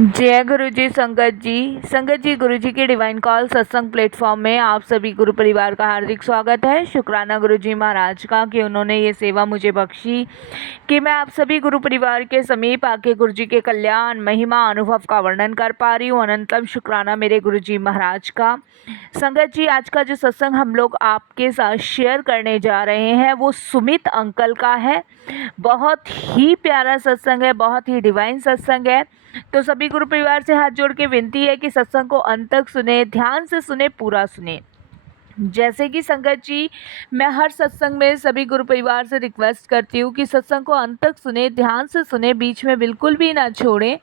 जय गुरु जी। संगत जी गुरु जी के डिवाइन कॉल सत्संग प्लेटफॉर्म में आप सभी गुरु परिवार का हार्दिक स्वागत है। शुक्राना गुरु जी महाराज का कि उन्होंने ये सेवा मुझे बख्शी कि मैं आप सभी गुरु परिवार के समीप आके गुरु जी के कल्याण महिमा अनुभव का वर्णन कर पा रही हूँ। अनंतम शुक्राना मेरे गुरु जी महाराज का। संगत जी, आज का जो सत्संग हम लोग आपके साथ शेयर करने जा रहे हैं वो सुमित अंकल का है। बहुत ही प्यारा सत्संग है, बहुत ही डिवाइन सत्संग है। तो सभी गुरु परिवार से हाथ जोड़ के विनती है कि सत्संग को अंत तक सुने, ध्यान से सुने, पूरा सुने। जैसे कि संगत जी, मैं हर सत्संग में सभी गुरु परिवार से रिक्वेस्ट करती हूँ कि सत्संग को अंत तक सुने, ध्यान से सुने, बीच में बिल्कुल भी ना छोड़ें।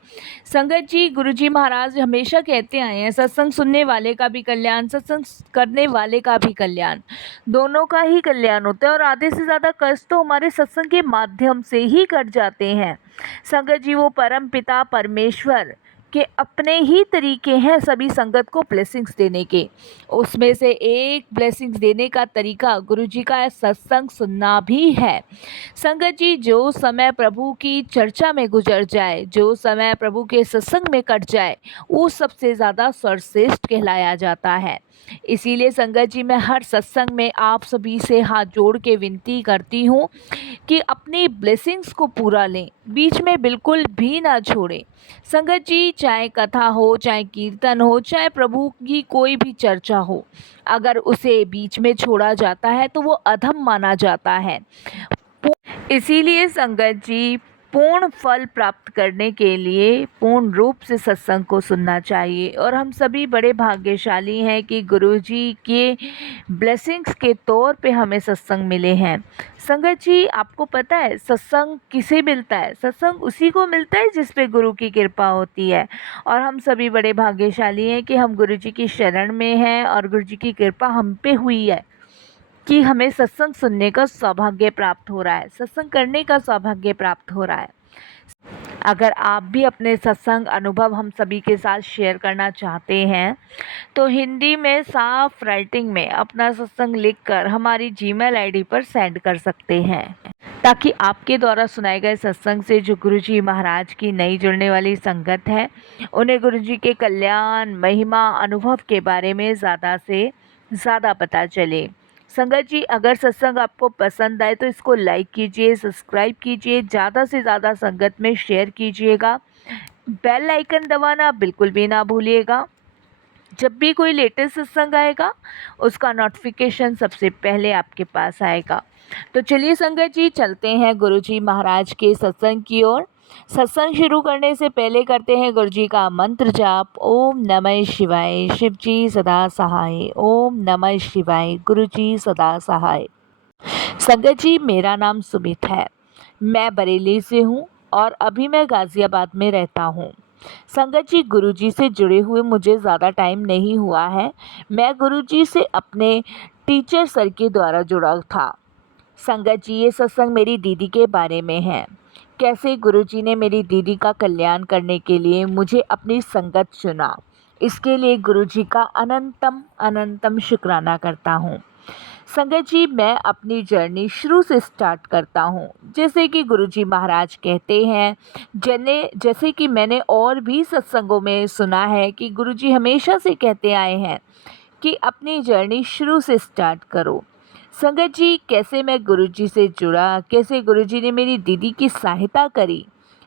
संगत जी, गुरु जी महाराज हमेशा कहते आए हैं, सत्संग सुनने वाले का भी कल्याण, सत्संग करने वाले का भी कल्याण, दोनों का ही कल्याण होता है। और आधे से ज़्यादा कष्ट तो हमारे सत्संग के माध्यम से ही कट जाते हैं। संगत जी, वो परम पिता परमेश्वर के अपने ही तरीके हैं सभी संगत को ब्लेसिंग्स देने के। उसमें से एक ब्लेसिंग्स देने का तरीका गुरुजी का सत्संग सुनना भी है। संगत जी, जो समय प्रभु की चर्चा में गुजर जाए, जो समय प्रभु के सत्संग में कट जाए, वो सबसे ज़्यादा सर्वश्रेष्ठ कहलाया जाता है। इसीलिए संगत जी, मैं हर सत्संग में आप सभी से हाथ जोड़ के विनती करती हूँ कि अपनी ब्लेसिंग्स को पूरा लें, बीच में बिल्कुल भी ना छोड़ें। संगत जी, चाहे कथा हो, चाहे कीर्तन हो, चाहे प्रभु की कोई भी चर्चा हो, अगर उसे बीच में छोड़ा जाता है तो वो अधम माना जाता है। इसीलिए संगत जी, पूर्ण फल प्राप्त करने के लिए पूर्ण रूप से सत्संग को सुनना चाहिए। और हम सभी बड़े भाग्यशाली हैं कि गुरुजी के ब्लेसिंग्स के तौर पे हमें सत्संग मिले हैं। संगत जी, आपको पता है सत्संग किसे मिलता है? सत्संग उसी को मिलता है जिस पे गुरु की कृपा होती है। और हम सभी बड़े भाग्यशाली हैं कि हम गुरुजी की शरण में हैं और गुरुजी की कृपा हम पे हुई है कि हमें सत्संग सुनने का सौभाग्य प्राप्त हो रहा है, सत्संग करने का सौभाग्य प्राप्त हो रहा है। अगर आप भी अपने सत्संग अनुभव हम सभी के साथ शेयर करना चाहते हैं तो हिंदी में साफ राइटिंग में अपना सत्संग लिखकर हमारी जीमेल आईडी पर सेंड कर सकते हैं, ताकि आपके द्वारा सुनाए गए सत्संग से जो गुरुजी महाराज की नई जुड़ने वाली संगत है, उन्हें गुरुजी के कल्याण महिमा अनुभव के बारे में ज़्यादा से ज़्यादा पता चले। संगत जी, अगर सत्संग आपको पसंद आए तो इसको लाइक कीजिए, सब्सक्राइब कीजिए, ज़्यादा से ज़्यादा संगत में शेयर कीजिएगा। बेल आइकन दबाना बिल्कुल भी ना भूलिएगा। जब भी कोई लेटेस्ट सत्संग आएगा उसका नोटिफिकेशन सबसे पहले आपके पास आएगा। तो चलिए संगत जी, चलते हैं गुरुजी महाराज के सत्संग की ओर। सत्संग शुरू करने से पहले करते हैं गुरुजी का मंत्र जाप। ओम नमः शिवाय, शिव जी सदा सहाय। ओम नमः शिवाय, गुरुजी सदा सहाय। संगत जी, मेरा नाम सुमित है, मैं बरेली से हूँ और अभी मैं गाज़ियाबाद में रहता हूँ। संगत जी, गुरुजी से जुड़े हुए मुझे ज़्यादा टाइम नहीं हुआ है। मैं गुरुजी से अपने टीचर सर के द्वारा जुड़ा था। संगत जी, ये सत्संग मेरी दीदी के बारे में है। कैसे गुरुजी ने मेरी दीदी का कल्याण करने के लिए मुझे अपनी संगत चुना, इसके लिए गुरुजी का अनंतम अनंतम शुक्राना करता हूँ। संगत जी, मैं अपनी जर्नी शुरू से स्टार्ट करता हूँ। जैसे कि गुरुजी महाराज कहते हैं, जैसे कि मैंने और भी सत्संगों में सुना है कि गुरुजी हमेशा से कहते आए हैं कि अपनी जर्नी शुरू से स्टार्ट करो। संगत जी, कैसे मैं गुरुजी से जुड़ा, कैसे गुरुजी ने मेरी दीदी की सहायता करी।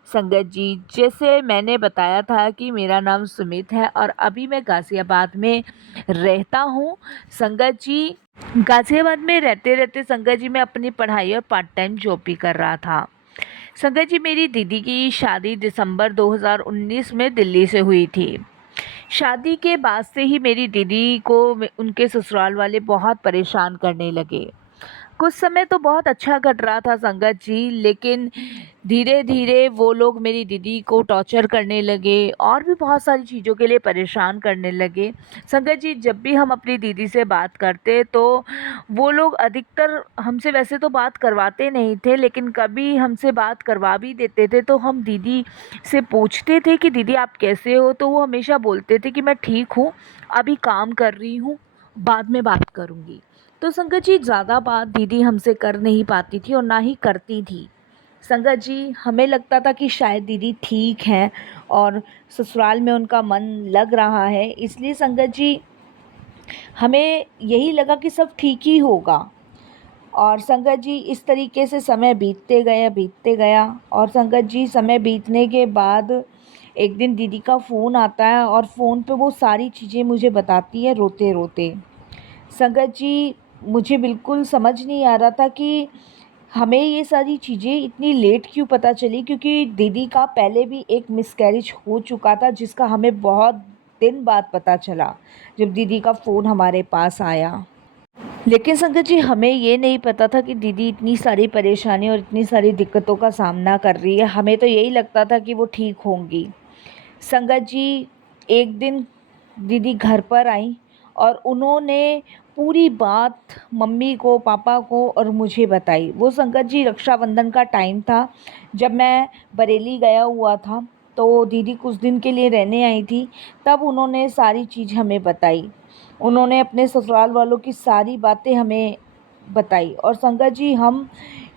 संगत जी, जैसे मैंने बताया था कि मेरा नाम सुमित है और अभी मैं गाज़ियाबाद में रहता हूँ। संगत जी, गाज़ियाबाद में रहते रहते संगत जी, मैं अपनी पढ़ाई और पार्ट टाइम जॉब भी कर रहा था। संगत जी, मेरी दीदी की शादी दिसंबर 2019 में दिल्ली से हुई थी। शादी के बाद से ही मेरी दीदी को उनके ससुराल वाले बहुत परेशान करने लगे। कुछ समय तो बहुत अच्छा कट रहा था संगत जी, लेकिन धीरे धीरे वो लोग मेरी दीदी को टॉर्चर करने लगे और भी बहुत सारी चीज़ों के लिए परेशान करने लगे। संगत जी, जब भी हम अपनी दीदी से बात करते तो वो लोग अधिकतर हमसे वैसे तो बात करवाते नहीं थे, लेकिन कभी हमसे बात करवा भी देते थे तो हम दीदी से पूछते थे कि दीदी आप कैसे हो, तो वो हमेशा बोलते थे कि मैं ठीक हूँ, अभी काम कर रही हूँ, बाद में बात करूँगी। तो संगत जी, ज़्यादा बात दीदी हमसे कर नहीं पाती थी और ना ही करती थी। संगत जी, हमें लगता था कि शायद दीदी ठीक हैं और ससुराल में उनका मन लग रहा है, इसलिए संगत जी हमें यही लगा कि सब ठीक ही होगा। और संगत जी इस तरीके से समय बीतते गया और संगत जी समय बीतने के बाद एक दिन दीदी का फ़ोन आता है और फ़ोन पे वो सारी चीज़ें मुझे बताती है रोते रोते। संगत जी मुझे बिल्कुल समझ नहीं आ रहा था कि हमें ये सारी चीज़ें इतनी लेट क्यों पता चली, क्योंकि दीदी का पहले भी एक मिसकैरेज हो चुका था जिसका हमें बहुत दिन बाद पता चला जब दीदी का फ़ोन हमारे पास आया। लेकिन संगत जी हमें ये नहीं पता था कि दीदी इतनी सारी परेशानी और इतनी सारी दिक्कतों का सामना कर रही है। हमें तो यही लगता था कि वो ठीक होंगी। संगत जी एक दिन दीदी घर पर आई और उन्होंने पूरी बात मम्मी को, पापा को और मुझे बताई। वो संगत जी रक्षाबंधन का टाइम था, जब मैं बरेली गया हुआ था, तो दीदी कुछ दिन के लिए रहने आई थी, तब उन्होंने सारी चीज़ हमें बताई। उन्होंने अपने ससुराल वालों की सारी बातें हमें बताई और संगत जी हम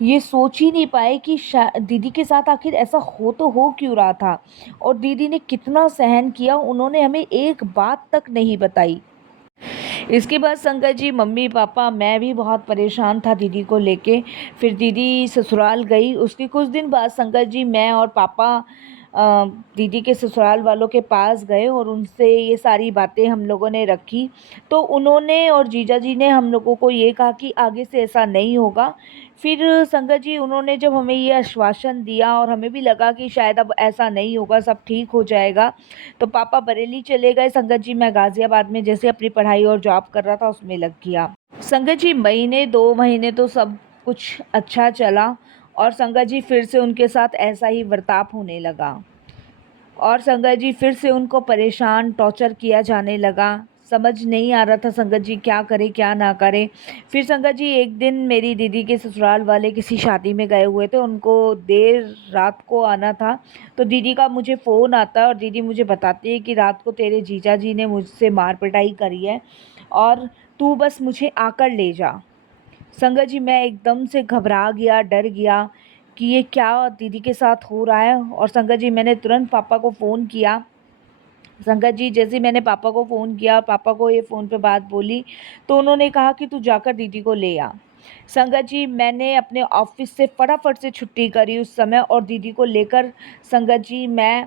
ये सोच ही नहीं पाए कि दीदी के साथ आखिर ऐसा हो क्यों रहा था और दीदी ने कितना सहन किया, उन्होंने हमें एक बात तक नहीं बताई। इसके बाद संगत जी मम्मी पापा मैं भी बहुत परेशान था दीदी को लेके। फिर दीदी ससुराल गई, उसके कुछ दिन बाद संगत जी मैं और पापा दीदी के ससुराल वालों के पास गए और उनसे ये सारी बातें हम लोगों ने रखी। तो उन्होंने और जीजा जी ने हम लोगों को ये कहा कि आगे से ऐसा नहीं होगा। फिर संगत जी उन्होंने जब हमें ये आश्वासन दिया और हमें भी लगा कि शायद अब ऐसा नहीं होगा, सब ठीक हो जाएगा, तो पापा बरेली चले गए। संगत जी मैं गाज़ियाबाद में जैसे अपनी पढ़ाई और जॉब कर रहा था उसमें लग गया। संगत जी महीने 2 महीने तो सब कुछ अच्छा चला और संगत जी फिर से उनके साथ ऐसा ही बर्ताव होने लगा और संगत जी फिर से उनको परेशान टॉर्चर किया जाने लगा। समझ नहीं आ रहा था संगत जी क्या करे क्या ना करे। फिर संगत जी एक दिन मेरी दीदी के ससुराल वाले किसी शादी में गए हुए थे, उनको देर रात को आना था, तो दीदी का मुझे फ़ोन आता है और दीदी मुझे बताती है कि रात को तेरे जीजा जी ने मुझसे मार पिटाई करी है और तू बस मुझे आकर ले जा। संगत जी मैं एकदम से घबरा गया, डर गया कि ये क्या दीदी के साथ हो रहा है और संगत जी मैंने तुरंत पापा को फ़ोन किया। संगत जी जैसे ही मैंने पापा को फ़ोन किया, पापा को ये फ़ोन पे बात बोली, तो उन्होंने कहा कि तू जाकर दीदी को ले आ। संगत जी मैंने अपने ऑफ़िस से फटाफट से छुट्टी करी उस समय और दीदी को लेकर संगत जी मैं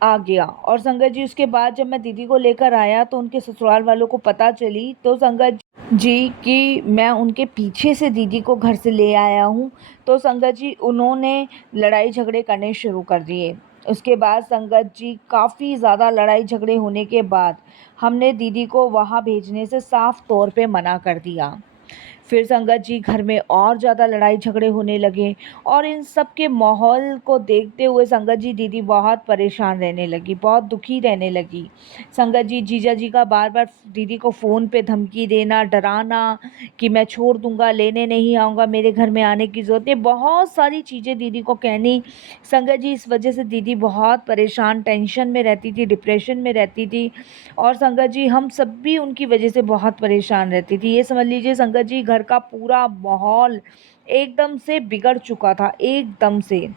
आ गया। और संगत जी उसके बाद जब मैं दीदी को लेकर आया तो उनके ससुराल वालों को पता चली, तो संगत जी कि मैं उनके पीछे से दीदी को घर से ले आया हूँ, तो संगत जी उन्होंने लड़ाई झगड़े करने शुरू कर दिए। उसके बाद संगत जी काफ़ी ज़्यादा लड़ाई झगड़े होने के बाद हमने दीदी को वहाँ भेजने से साफ तौर पे मना कर दिया। फिर संगत जी घर में और ज़्यादा लड़ाई झगड़े होने लगे और इन सब के माहौल को देखते हुए संगत जी दीदी बहुत परेशान रहने लगी, बहुत दुखी रहने लगी। संगत जी जीजा जी का बार बार दीदी को फ़ोन पे धमकी देना, डराना कि मैं छोड़ दूंगा, लेने नहीं आऊँगा, मेरे घर में आने की ज़रूरत नहीं, बहुत सारी चीज़ें दीदी को कहनी। संगत जी इस वजह से दीदी बहुत परेशान, टेंशन में रहती थी, डिप्रेशन में रहती थी और संगत जी हम सब भी उनकी वजह से बहुत परेशान रहती थी। ये समझ लीजिए संगत जी घर का पूरा माहौल एकदम से बिगड़ चुका था, एकदम से।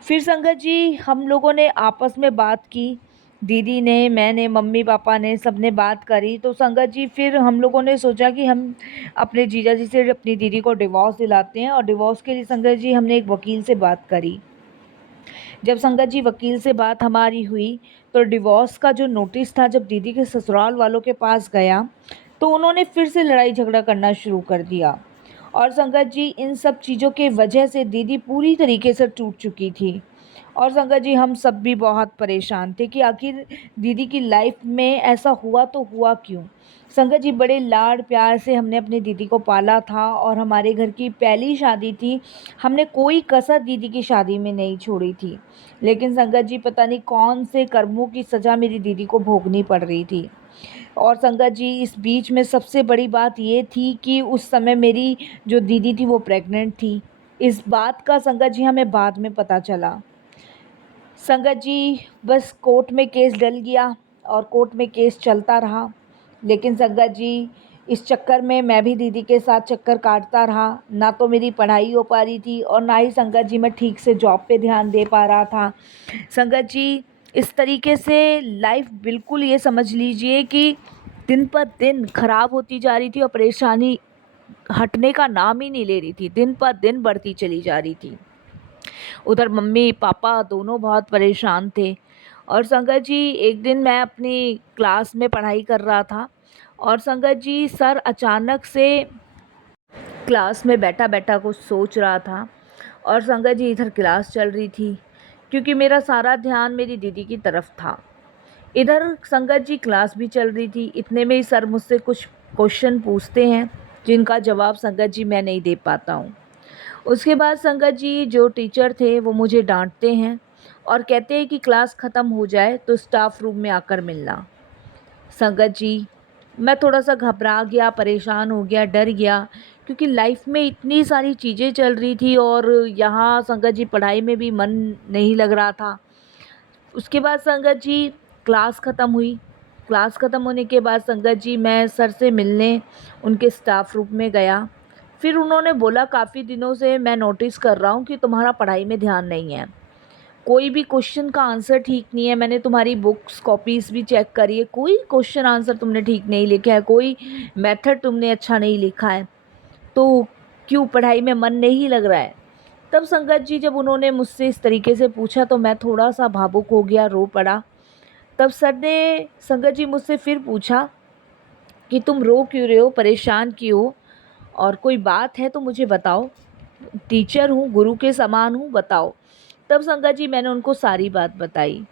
फिर संगत जी हम लोगों ने आपस में बात की, दीदी ने, मैंने, मम्मी पापा ने, सबने बात करी, तो संगत जी फिर हम लोगों ने सोचा कि हम अपने जीजा जी से अपनी दीदी को डिवोर्स दिलाते हैं और डिवोर्स के लिए संगत जी हमने एक वकील से बात करी। जब संगत जी वकील से बात हमारी हुई तो डिवोर्स का जो नोटिस था जब दीदी के ससुराल वालों के पास गया तो उन्होंने फिर से लड़ाई झगड़ा करना शुरू कर दिया और संगत जी इन सब चीज़ों के वजह से दीदी पूरी तरीके से टूट चुकी थी और संगत जी हम सब भी बहुत परेशान थे कि आखिर दीदी की लाइफ में ऐसा हुआ तो हुआ क्यों। संगत जी बड़े लाड प्यार से हमने अपनी दीदी को पाला था और हमारे घर की पहली शादी थी, हमने कोई कसर दीदी की शादी में नहीं छोड़ी थी। लेकिन संगत जी पता नहीं कौन से कर्मों की सज़ा मेरी दीदी को भोगनी पड़ रही थी। और संगत जी इस बीच में सबसे बड़ी बात ये थी कि उस समय मेरी जो दीदी थी वो प्रेग्नेंट थी। इस बात का संगत जी हमें बाद में पता चला। संगत जी बस कोर्ट में केस डल गया और कोर्ट में केस चलता रहा। लेकिन संगत जी इस चक्कर में मैं भी दीदी के साथ चक्कर काटता रहा। ना तो मेरी पढ़ाई हो पा रही थी और ना ही संगत जी मैं ठीक से जॉब पे ध्यान दे पा रहा था। संगत जी, इस तरीके से लाइफ बिल्कुल ये समझ लीजिए कि दिन पर दिन ख़राब होती जा रही थी और परेशानी हटने का नाम ही नहीं ले रही थी, दिन पर दिन बढ़ती चली जा रही थी। उधर मम्मी पापा दोनों बहुत परेशान थे। और संगत जी, एक दिन मैं अपनी क्लास में पढ़ाई कर रहा था और संगत जी सर अचानक से क्लास में बैठा बैठा कुछ सोच रहा था और संगत जी इधर क्लास चल रही थी क्योंकि मेरा सारा ध्यान मेरी दीदी की तरफ था। इधर संगत जी क्लास भी चल रही थी। इतने में ही सर मुझसे कुछ क्वेश्चन पूछते हैं जिनका जवाब संगत जी मैं नहीं दे पाता हूँ। उसके बाद संगत जी जो टीचर थे वो मुझे डांटते हैं और कहते हैं कि क्लास ख़त्म हो जाए तो स्टाफ रूम में आकर मिलना। संगत जी, मैं थोड़ा सा घबरा गया, परेशान हो गया, डर गया क्योंकि लाइफ में इतनी सारी चीज़ें चल रही थी और यहाँ संगत जी पढ़ाई में भी मन नहीं लग रहा था। उसके बाद संगत जी क्लास ख़त्म हुई। क्लास ख़त्म होने के बाद संगत जी मैं सर से मिलने उनके स्टाफ रूम में गया। फिर उन्होंने बोला, काफ़ी दिनों से मैं नोटिस कर रहा हूँ कि तुम्हारा पढ़ाई में ध्यान नहीं है, कोई भी क्वेश्चन का आंसर ठीक नहीं है। मैंने तुम्हारी बुक्स कॉपीज़ भी चेक करी है, कोई क्वेश्चन आंसर तुमने ठीक नहीं लिखा है, कोई मेथड तुमने अच्छा नहीं लिखा है, तो क्यों पढ़ाई में मन नहीं लग रहा है। तब संगत जी जब उन्होंने मुझसे इस तरीके से पूछा तो मैं थोड़ा सा भावुक हो गया, रो पड़ा। तब सर ने संगत जी मुझसे फिर पूछा कि तुम रो क्यों रहे हो, परेशान क्यों हो, और कोई बात है तो मुझे बताओ, टीचर हूँ, गुरु के समान हूँ, बताओ। तब संगत जी मैंने उनको सारी बात बताई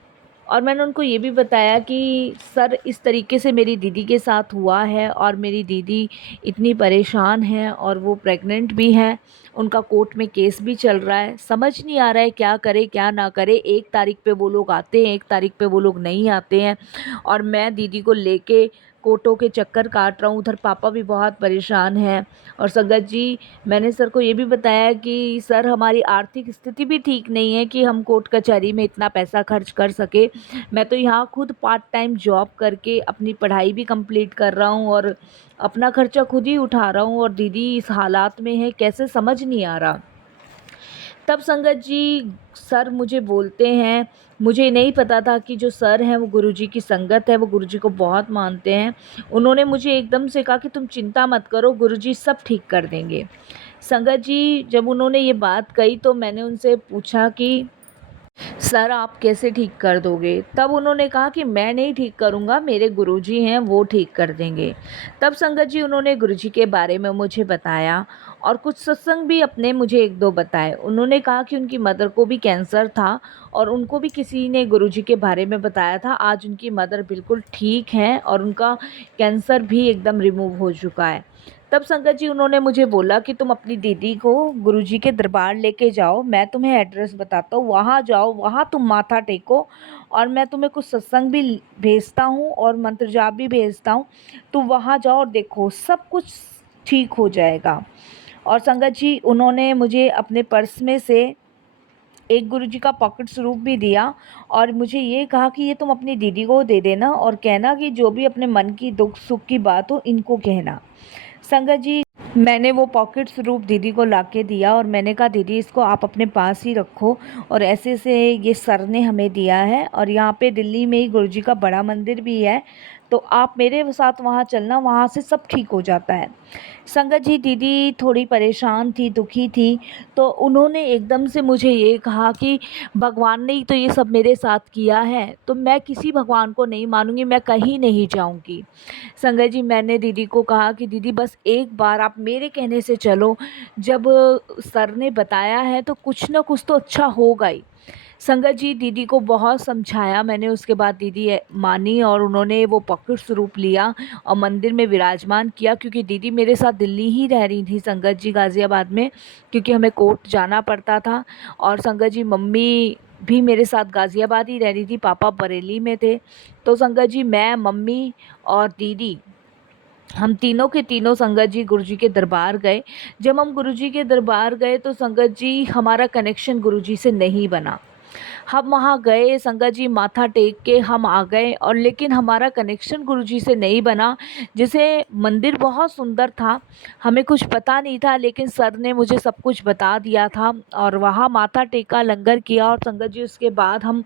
और मैंने उनको ये भी बताया कि सर इस तरीके से मेरी दीदी के साथ हुआ है और मेरी दीदी इतनी परेशान है और वो प्रेग्नेंट भी है, उनका कोर्ट में केस भी चल रहा है, समझ नहीं आ रहा है क्या करे क्या ना करे। 1 तारीख पे वो लोग आते हैं, 1 तारीख पे वो लोग नहीं आते हैं और मैं दीदी को लेके कोर्टों के चक्कर काट रहा हूँ। उधर पापा भी बहुत परेशान हैं। और संगत जी, मैंने सर को ये भी बताया कि सर हमारी आर्थिक स्थिति भी ठीक नहीं है कि हम कोर्ट कचहरी में इतना पैसा खर्च कर सके। मैं तो यहाँ खुद पार्ट टाइम जॉब करके अपनी पढ़ाई भी कंप्लीट कर रहा हूँ और अपना खर्चा खुद ही उठा रहा हूँ और दीदी इस हालात में है, कैसे समझ नहीं आ रहा। तब संगत जी सर मुझे बोलते हैं, मुझे नहीं पता था कि जो सर हैं वो गुरुजी की संगत है, वो गुरुजी को बहुत मानते हैं। उन्होंने मुझे एकदम से कहा कि तुम चिंता मत करो, गुरुजी सब ठीक कर देंगे। संगत जी जब उन्होंने ये बात कही तो मैंने उनसे पूछा कि सर आप कैसे ठीक कर दोगे? तब उन्होंने कहा कि मैं नहीं ठीक करूँगा, मेरे गुरुजी हैं वो ठीक कर देंगे। तब संगत जी उन्होंने गुरुजी के बारे में मुझे बताया और कुछ सत्संग भी अपने मुझे 1-2 बताए। उन्होंने कहा कि उनकी मदर को भी कैंसर था और उनको भी किसी ने गुरुजी के बारे में बताया था। आज उनकी मदर बिल्कुल ठीक हैं और उनका कैंसर भी एकदम रिमूव हो चुका है। तब संगत जी उन्होंने मुझे बोला कि तुम अपनी दीदी को गुरुजी के दरबार लेके जाओ, मैं तुम्हें एड्रेस बताता हूँ, वहाँ जाओ, वहाँ तुम माथा टेको और मैं तुम्हें कुछ सत्संग भी भेजता हूँ और मंत्र जाप भी भेजता हूँ, तुम वहाँ जाओ और देखो सब कुछ ठीक हो जाएगा। और संगत जी उन्होंने मुझे अपने पर्स में से एक गुरुजी का पॉकेट स्वरूप भी दिया और मुझे ये कहा कि ये तुम अपनी दीदी को दे देना और कहना कि जो भी अपने मन की दुख सुख की बात हो इनको कहना। संगत जी मैंने वो पॉकेट स्वरूप दीदी को लाके दिया और मैंने कहा दीदी इसको आप अपने पास ही रखो और ऐसे से ये सर ने हमें दिया है और यहाँ पे दिल्ली में ही गुरुजी का बड़ा मंदिर भी है, तो आप मेरे साथ वहाँ चलना, वहाँ से सब ठीक हो जाता है। संगत जी दीदी थोड़ी परेशान थी, दुखी थी, तो उन्होंने एकदम से मुझे ये कहा कि भगवान ने ही तो ये सब मेरे साथ किया है, तो मैं किसी भगवान को नहीं मानूंगी, मैं कहीं नहीं जाऊंगी। संगत जी मैंने दीदी को कहा कि दीदी बस एक बार आप मेरे कहने से चलो, जब सर ने बताया है तो कुछ ना कुछ तो अच्छा होगा ही। संगत जी दीदी को बहुत समझाया मैंने, उसके बाद दीदी मानी और उन्होंने वो पॉकेट स्वरूप लिया और मंदिर में विराजमान किया, क्योंकि दीदी मेरे साथ दिल्ली ही रह रही थी संगत जी, गाज़ियाबाद में, क्योंकि हमें कोर्ट जाना पड़ता था। और संगत जी मम्मी भी मेरे साथ गाज़ियाबाद ही रह रही थी, पापा बरेली में थे। तो संगत जी मैं, मम्मी और दीदी हम तीनों के तीनों संगत जी गुरुजी के दरबार गए। जब हम गुरुजी के दरबार गए तो संगत जी हमारा कनेक्शन गुरुजी से नहीं बना। हम वहाँ गए, संगत जी माथा टेक के हम आ गए, और लेकिन हमारा कनेक्शन गुरुजी से नहीं बना। जैसे मंदिर बहुत सुंदर था, हमें कुछ पता नहीं था, लेकिन सर ने मुझे सब कुछ बता दिया था, और वहाँ माथा टेका, लंगर किया, और संगत जी उसके बाद हम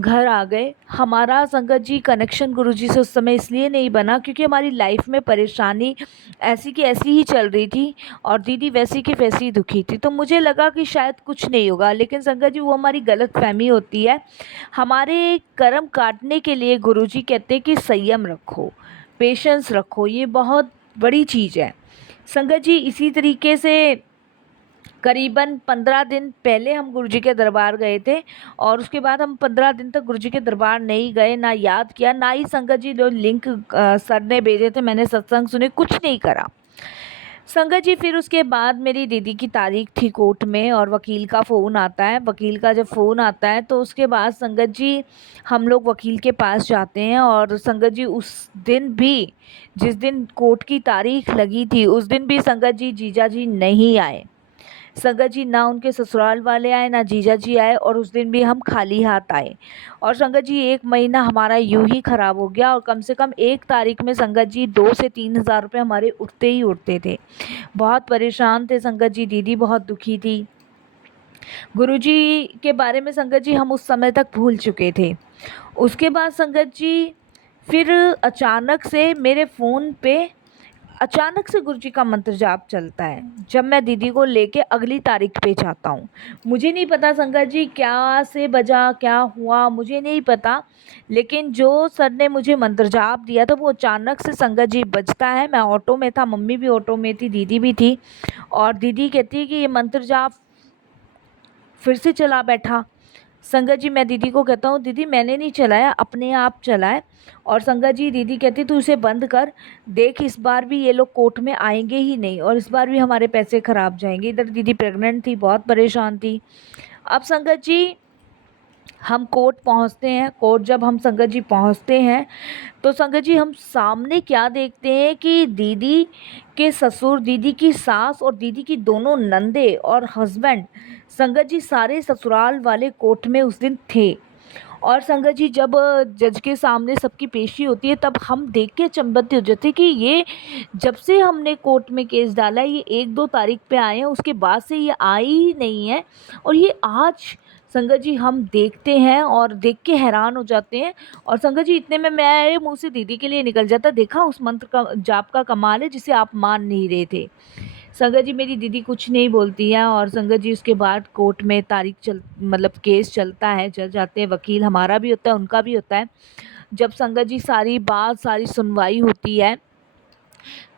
घर आ गए। हमारा संगत जी कनेक्शन गुरुजी से उस समय इसलिए नहीं बना क्योंकि हमारी लाइफ में परेशानी ऐसी की ऐसी ही चल रही थी, और दीदी वैसी की वैसी दुखी थी। तो मुझे लगा कि शायद कुछ नहीं होगा, लेकिन संगत जी वो हमारी गलत फहमी होती है। हमारे कर्म काटने के लिए गुरुजी कहते हैं कि संयम रखो, पेशेंस रखो, ये बहुत बड़ी चीज़ है। संगत जी इसी तरीके से करीबन 15 दिन पहले हम गुरुजी के दरबार गए थे, और उसके बाद हम 15 दिन तक गुरुजी के दरबार नहीं गए, ना याद किया, ना ही संगत जी जो लिंक सर ने भेजे थे मैंने सत्संग सुने, कुछ नहीं करा। संगत जी फिर उसके बाद मेरी दीदी की तारीख थी कोर्ट में, और वकील का फ़ोन आता है। वकील का जब फ़ोन आता है तो उसके बाद संगत जी हम लोग वकील के पास जाते हैं, और संगत जी उस दिन भी, जिस दिन कोर्ट की तारीख लगी थी, उस दिन भी संगत जी जीजा जी नहीं आए। संगत जी ना उनके ससुराल वाले आए, ना जीजा जी आए, और उस दिन भी हम खाली हाथ आए। और संगत जी 1 महीना हमारा यूं ही ख़राब हो गया, और कम से कम 1 तारीख में संगत जी 2 से 3 हज़ार रुपये हमारे उठते ही उठते थे। बहुत परेशान थे संगत जी, दीदी बहुत दुखी थी। गुरुजी के बारे में संगत जी हम उस समय तक भूल चुके थे। उसके बाद संगत जी फिर अचानक से मेरे फ़ोन पे अचानक से गुरुजी का मंत्र जाप चलता है, जब मैं दीदी को लेके अगली तारीख पे जाता हूँ। मुझे नहीं पता संगत जी क्या से बजा, क्या हुआ मुझे नहीं पता, लेकिन जो सर ने मुझे मंत्र जाप दिया था वो अचानक से संगत जी बजता है। मैं ऑटो में था, मम्मी भी ऑटो में थी, दीदी भी थी, और दीदी कहती है कि ये मंत्र जाप फिर से चला बैठा। संगत जी मैं दीदी को कहता हूँ दीदी मैंने नहीं चलाया, अपने आप चला है। और संगत जी दीदी कहती तू इसे बंद कर, देख इस बार भी ये लोग कोर्ट में आएंगे ही नहीं, और इस बार भी हमारे पैसे खराब जाएंगे। इधर दीदी प्रेग्नेंट थी, बहुत परेशान थी। अब संगत जी हम कोर्ट पहुंचते हैं। कोर्ट जब हम संगत जी पहुंचते हैं तो संगत जी हम सामने क्या देखते हैं कि दीदी के ससुर, दीदी की सास और दीदी की दोनों नंदे और हस्बैंड, संगत जी सारे ससुराल वाले कोर्ट में उस दिन थे। और संगत जी जब जज के सामने सबकी पेशी होती है तब हम देख के अचंभित हो जाते कि ये जब से हमने कोर्ट में केस डाला है, ये 1-2 तारीख पे आए हैं, उसके बाद से ये आई ही नहीं है, और ये आज संगत जी हम देखते हैं और देख के हैरान हो जाते हैं। और संगत जी इतने में मेरे मुंह से दीदी के लिए निकल जाता, देखा उस मंत्र का जाप का कमाल है जिसे आप मान नहीं रहे थे। संगत जी मेरी दीदी कुछ नहीं बोलती है, और संगत जी उसके बाद कोर्ट में तारीख चल मतलब केस चलता है, जज आते हैं, वकील हमारा भी होता है, उनका भी होता है। जब संगत जी सारी बात, सारी सुनवाई होती है,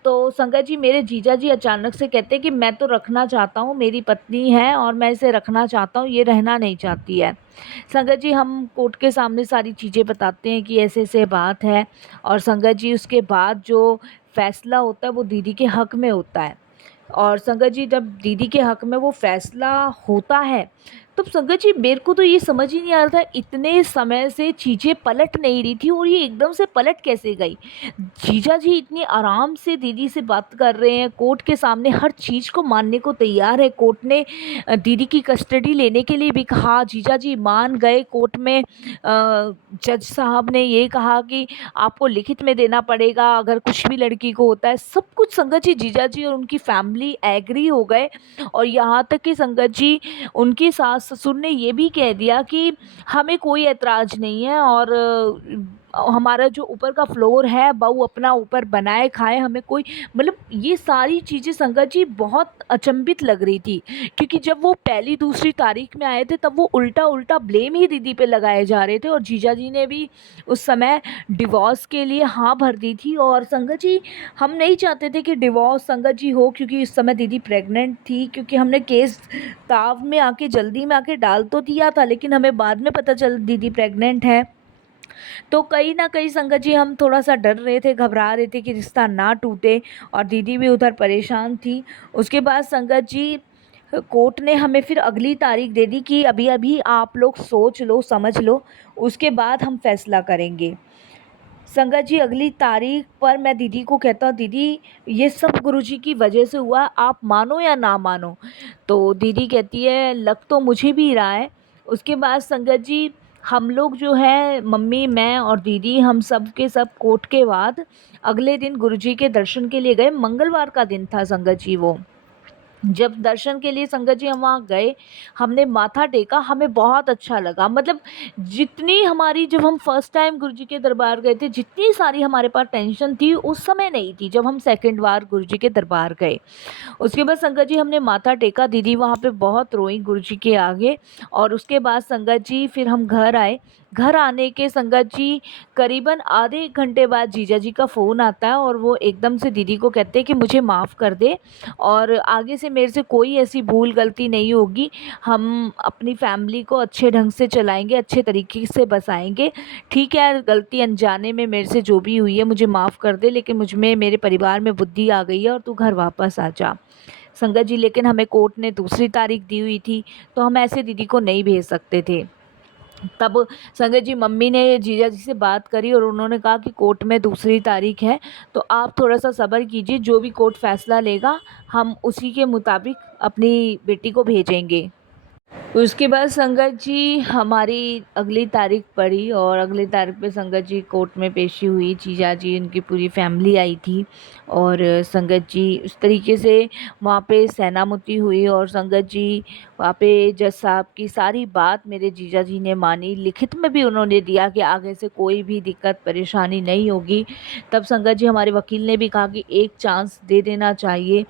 तो संगत जी मेरे जीजा जी अचानक से कहते हैं कि मैं तो रखना चाहता हूँ, मेरी पत्नी है और मैं इसे रखना चाहता हूँ, ये रहना नहीं चाहती है। संगत जी हम कोर्ट के सामने सारी चीज़ें बताते हैं कि ऐसे ऐसे बात है, और संगत जी उसके बाद जो फैसला होता है वो दीदी के हक़ में होता है। और संगत जी जब दीदी के हक़ में वो फ़ैसला होता है, तो संगत जी मेरे को तो ये समझ ही नहीं आ रहा था, इतने समय से चीज़ें पलट नहीं रही थी और ये एकदम से पलट कैसे गई। जीजा जी इतनी आराम से दीदी से बात कर रहे हैं, कोर्ट के सामने हर चीज़ को मानने को तैयार है। कोर्ट ने दीदी की कस्टडी लेने के लिए भी कहा, जीजा जी मान गए। कोर्ट में जज साहब ने ये कहा कि आपको लिखित में देना पड़ेगा अगर कुछ भी लड़की को होता है। सब कुछ संगत जी जीजा जी और उनकी फैमिली एग्री हो गए, और यहाँ तक कि संगत जी उनकी सास ससुर ने ये भी कह दिया कि हमें कोई ऐतराज़ नहीं है, और हमारा जो ऊपर का फ्लोर है बहू अपना ऊपर बनाए खाए, हमें कोई मतलब ये सारी चीज़ें संगत जी बहुत अचंभित लग रही थी। क्योंकि जब वो पहली दूसरी तारीख में आए थे तब वो उल्टा उल्टा ब्लेम ही दीदी पे लगाए जा रहे थे, और जीजा जी ने भी उस समय डिवोर्स के लिए हाँ भर दी थी। और संगत जी हम नहीं चाहते थे कि डिवोर्स संगत जी हो, क्योंकि इस समय दीदी प्रेग्नेंट थी। क्योंकि हमने केस ताव में आके जल्दी में आके डाल तो दिया था, लेकिन हमें बाद में पता चल दीदी प्रेग्नेंट है। तो कहीं न कहीं संगत जी हम थोड़ा-सा डर रहे थे, घबरा रहे थे कि रिश्ता ना टूटे, और दीदी भी उधर परेशान थी। उसके बाद संगत जी कोर्ट ने हमें फिर अगली तारीख दे दी कि अभी-अभी आप लोग सोच लो, समझ लो, उसके बाद हम फैसला करेंगे। संगत जी अगली तारीख पर मैं दीदी को कहता हूँ दीदी ये सब गुरुजी की वजह से हुआ, आप मानो या ना मानो। तो दीदी कहती है लग तो मुझे भी रहा है, उसके बाद संगत जी हम लोग जो है मम्मी, मैं और दीदी, हम सब के सब कोर्ट के बाद अगले दिन गुरुजी के दर्शन के लिए गए। मंगलवार का दिन था संगत जी वो। जब दर्शन के लिए संगत जी हम वहाँ गए, हमने माथा टेका, हमें बहुत अच्छा लगा। मतलब जितनी हमारी, जब हम फर्स्ट टाइम गुरुजी के दरबार गए थे, जितनी सारी हमारे पास टेंशन थी उस समय नहीं थी जब हम सेकंड बार गुरुजी के दरबार गए। उसके बाद संगत जी हमने माथा टेका, दीदी वहाँ पे बहुत रोई गुरुजी के आगे। और उसके बाद संगत जी फिर हम घर आए। घर आने के संगत जी करीबन आधे एक घंटे बाद जीजा जी का फ़ोन आता है और वो एकदम से दीदी को कहते हैं कि मुझे माफ़ कर दे और आगे से मेरे से कोई ऐसी भूल गलती नहीं होगी। हम अपनी फैमिली को अच्छे ढंग से चलाएँगे, अच्छे तरीके से बसाएँगे। ठीक है, गलती अनजाने में मेरे से जो भी हुई है मुझे माफ़ कर दे, लेकिन मुझ में, मेरे परिवार में बुद्धि आ गई है और तू घर वापस आ जा। संगत जी लेकिन हमें कोर्ट ने दूसरी तारीख दी हुई थी, तो हम ऐसे दीदी को नहीं भेज सकते थे। तब संगत जी मम्मी ने जीजा जी से बात करी और उन्होंने कहा कि कोर्ट में दूसरी तारीख है, तो आप थोड़ा-सा सब्र कीजिए, जो भी कोर्ट फ़ैसला लेगा हम उसी के मुताबिक अपनी बेटी को भेजेंगे। उसके बाद संगत जी हमारी अगली तारीख पड़ी और अगली तारीख पे संगत जी कोर्ट में पेशी हुई। जीजा जी, उनकी पूरी फैमिली आई थी और संगत जी उस तरीके से वहाँ पे सहनामुती हुई और संगत जी वहाँ पे जज साहब की सारी बात मेरे जीजा जी ने मानी। लिखित में भी उन्होंने दिया कि आगे से कोई भी दिक्कत परेशानी नहीं होगी। तब संगत जी हमारे वकील ने भी कहा कि एक चांस दे देना चाहिए।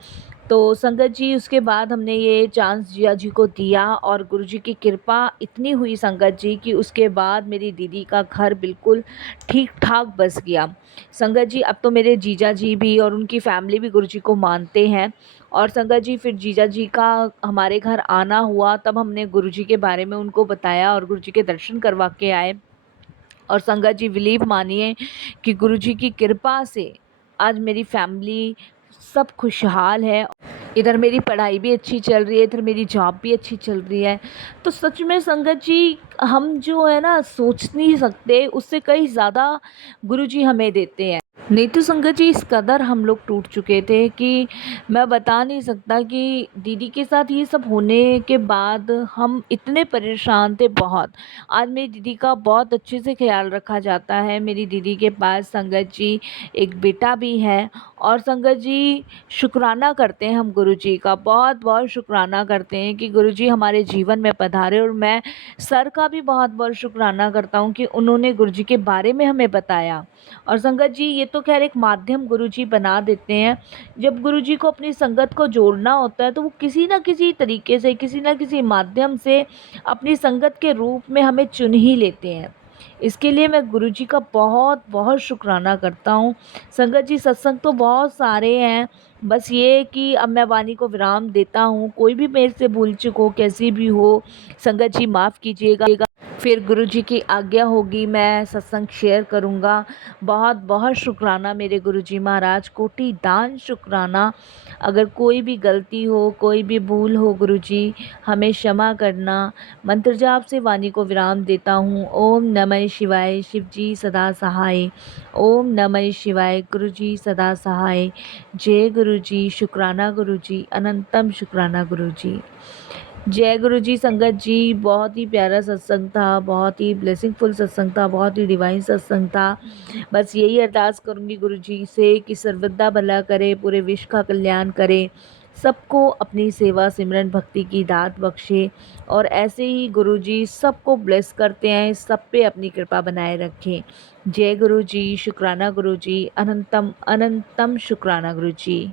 तो संगत जी उसके बाद हमने ये चांस जिया जी को दिया और गुरुजी की कृपा इतनी हुई संगत जी कि उसके बाद मेरी दीदी का घर बिल्कुल ठीक ठाक बस गया। संगत जी अब तो मेरे जीजा जी भी और उनकी फैमिली भी गुरुजी को मानते हैं। और संगत जी फिर जीजा जी का हमारे घर आना हुआ, तब हमने गुरुजी के बारे में उनको बताया और गुरुजी के दर्शन करवा के आए। और संगत जी बिलीव मानिए कि गुरुजी की कृपा से आज मेरी फैमिली सब खुशहाल है। इधर मेरी पढ़ाई भी अच्छी चल रही है, इधर मेरी जॉब भी अच्छी चल रही है। तो सच में संगत जी हम जो है ना सोच नहीं सकते, उससे कहीं ज़्यादा गुरुजी हमें देते हैं। नहीं तो संगत जी इस कदर हम लोग टूट चुके थे कि मैं बता नहीं सकता कि दीदी के साथ ये सब होने के बाद हम इतने परेशान थे बहुत। आज मेरी दीदी का बहुत अच्छे से ख्याल रखा जाता है। मेरी दीदी के पास संगत जी एक बेटा भी है और संगत जी शुक्राना करते हैं हम गुरुजी का, बहुत-बहुत शुक्राना करते हैं कि गुरुजी हमारे जीवन में पधारे। और मैं सर का भी बहुत-बहुत शुक्राना करता हूँ कि उन्होंने गुरुजी के बारे में हमें बताया। और संगत जी ये तो खैर एक माध्यम गुरुजी बना देते हैं। जब गुरुजी को अपनी संगत को जोड़ना होता है तो वो किसी न किसी तरीके से, किसी न किसी माध्यम से अपनी संगत के रूप में हमें चुन ही लेते हैं। इसके लिए मैं गुरुजी का बहुत-बहुत शुक्राना करता हूँ। संगत जी सत्संग तो बहुत सारे हैं, बस ये है कि अब मैं वाणी को विराम देता हूँ। कोई भी मेरे से भूल-चूक हो, कैसी भी हो, संगत जी माफ़ कीजिएगा। फिर गुरुजी की आज्ञा होगी मैं सत्संग शेयर करूँगा। बहुत-बहुत शुक्राना मेरे गुरुजी महाराज, कोटि दान शुक्राना। अगर कोई भी गलती हो, कोई भी भूल हो गुरुजी, हमें क्षमा करना। मंत्र जाप से वाणी को विराम देता हूँ। ओम नमः शिवाय, शिव जी सदा सहाय। ओम नमः शिवाय, गुरुजी सदा सहाय। जय गुरुजी, शुक्राना गुरुजी, अनंतम शुक्राना गुरुजी। जय गुरु जी। संगत जी बहुत ही प्यारा सत्संग था, बहुत ही ब्लेसिंगफुल सत्संग था, बहुत ही डिवाइन सत्संग था। बस यही अरदास करूँगी गुरु जी से कि सर्वदा भला करे, पूरे विश्व का कल्याण करे, सबको अपनी सेवा सिमरन भक्ति की दात बख्शे और ऐसे ही गुरु जी सबको ब्लेस करते हैं, सब पे अपनी कृपा बनाए रखें। जय गुरु जी, शुक्राना गुरु जी, अनंतम अनंतम शुक्राना गुरु जी।